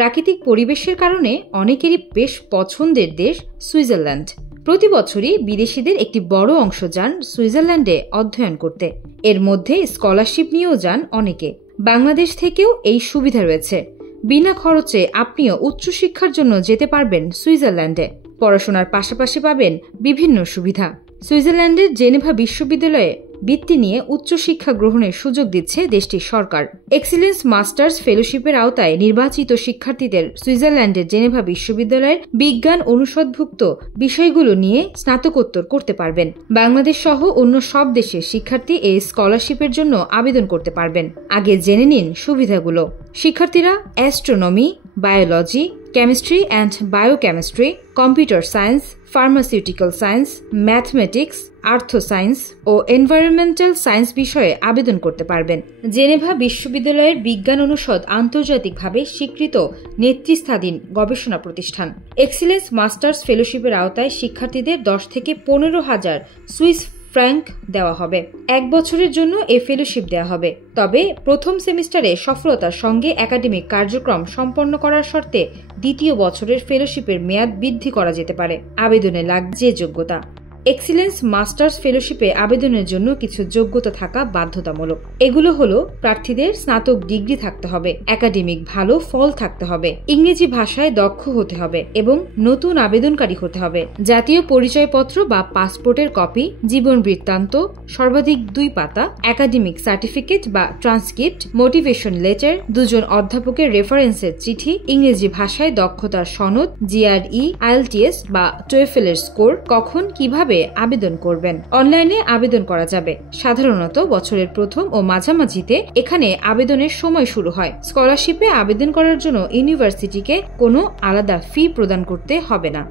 প্রাকৃতিক পরিবেশের কারণে অনেকেরই বেশ পছন্দের দেশ সুইজারল্যান্ড। প্রতি বছরই বিদেশিদের একটি বড় অংশ যান সুইজারল্যান্ডে অধ্যয়ন করতে। এর মধ্যে স্কলারশিপ নিয়েও যান অনেকে। বাংলাদেশ থেকেও এই সুবিধা রয়েছে। বিনা খরচে আপনিও উচ্চশিক্ষার জন্য যেতে পারবেন সুইজারল্যান্ডে। পড়াশোনার পাশাপাশি পাবেন বিভিন্ন সুবিধা। সুইজারল্যান্ডের জেনেভা বিশ্ববিদ্যালয়ে বৃত্তি নিয়ে উচ্চশিক্ষা গ্রহণের সুযোগ দিচ্ছে দেশটির সরকার। এক্সিলেন্স মাস্টার্স ফেলোশিপের আওতায় নির্বাচিত শিক্ষার্থীদের সুইজারল্যান্ডের জেনেভা বিশ্ববিদ্যালয়ের বিজ্ঞান অনুষদভুক্ত বিষয়গুলো নিয়ে স্নাতকোত্তর করতে পারবেন। বাংলাদেশ সহ অন্য সব দেশের শিক্ষার্থী এই স্কলারশিপের জন্য আবেদন করতে পারবেন। আগে জেনে নিন সুবিধাগুলো। শিক্ষার্থীরা astronomy, biology, chemistry and biochemistry, computer science, pharmaceutical science, mathematics, earth science ও এনভায়রনমেন্টাল সায়েন্স বিষয়ে আবেদন করতে পারবেন। জেনেভা বিশ্ববিদ্যালয়ের বিজ্ঞান অনুষদ আন্তর্জাতিকভাবে স্বীকৃত নেতৃস্থানীয় গবেষণা প্রতিষ্ঠান। এক্সিলেন্স মাস্টার্স ফেলোশিপের আওতায় শিক্ষার্থীদের 10 থেকে 15,000 সুইস ফ্র্যাঙ্ক দেওয়া হবে। 1 বছরের জন্য এই ফেলোশিপ দেওয়া হবে। তবে প্রথম সেমিস্টারে সফলতার সঙ্গে একাডেমিক কার্যক্রম সম্পন্ন করার শর্তে দ্বিতীয় বছরের ফেলোশিপের মেয়াদ বৃদ্ধি করা যেতে পারে। আবেদনে লাগছে যোগ্যতা। এক্সিলেন্স মাস্টার্স ফেলোশিপে আবেদনের জন্য কিছু যোগ্যতা থাকা বাধ্যতামূলক। এগুলো হলো প্রার্থীদের স্নাতক ডিগ্রি থাকতে হবে, একাডেমিক ভালো ফল থাকতে হবে, ইংরেজি ভাষায় দক্ষ হতে হবে এবং নতুন আবেদনকারী হতে হবে। জাতীয় পরিচয়পত্র বা পাসপোর্টের কপি, জীবন বৃত্তান্ত সর্বাধিক 2 পাতা, একাডেমিক সার্টিফিকেট বা ট্রান্সক্রিপ্ট, মোটিভেশন লেটার, 2 জন অধ্যাপকের রেফারেন্সের চিঠি, ইংরেজি ভাষায় দক্ষতার সনদ, জিআরই, আইএলটিএস বা টোয়েফেল এর স্কোর। কখন কিভাবে আবেদন করবেন? অনলাইনে আবেদন করা যাবে। সাধারণত বছরের প্রথম ও মাঝামাঝিতে এখানে আবেদনের সময় শুরু হয়। স্কলারশিপে আবেদন করার জন্য ইউনিভার্সিটিকে কোনো আলাদা ফি প্রদান করতে হবে না।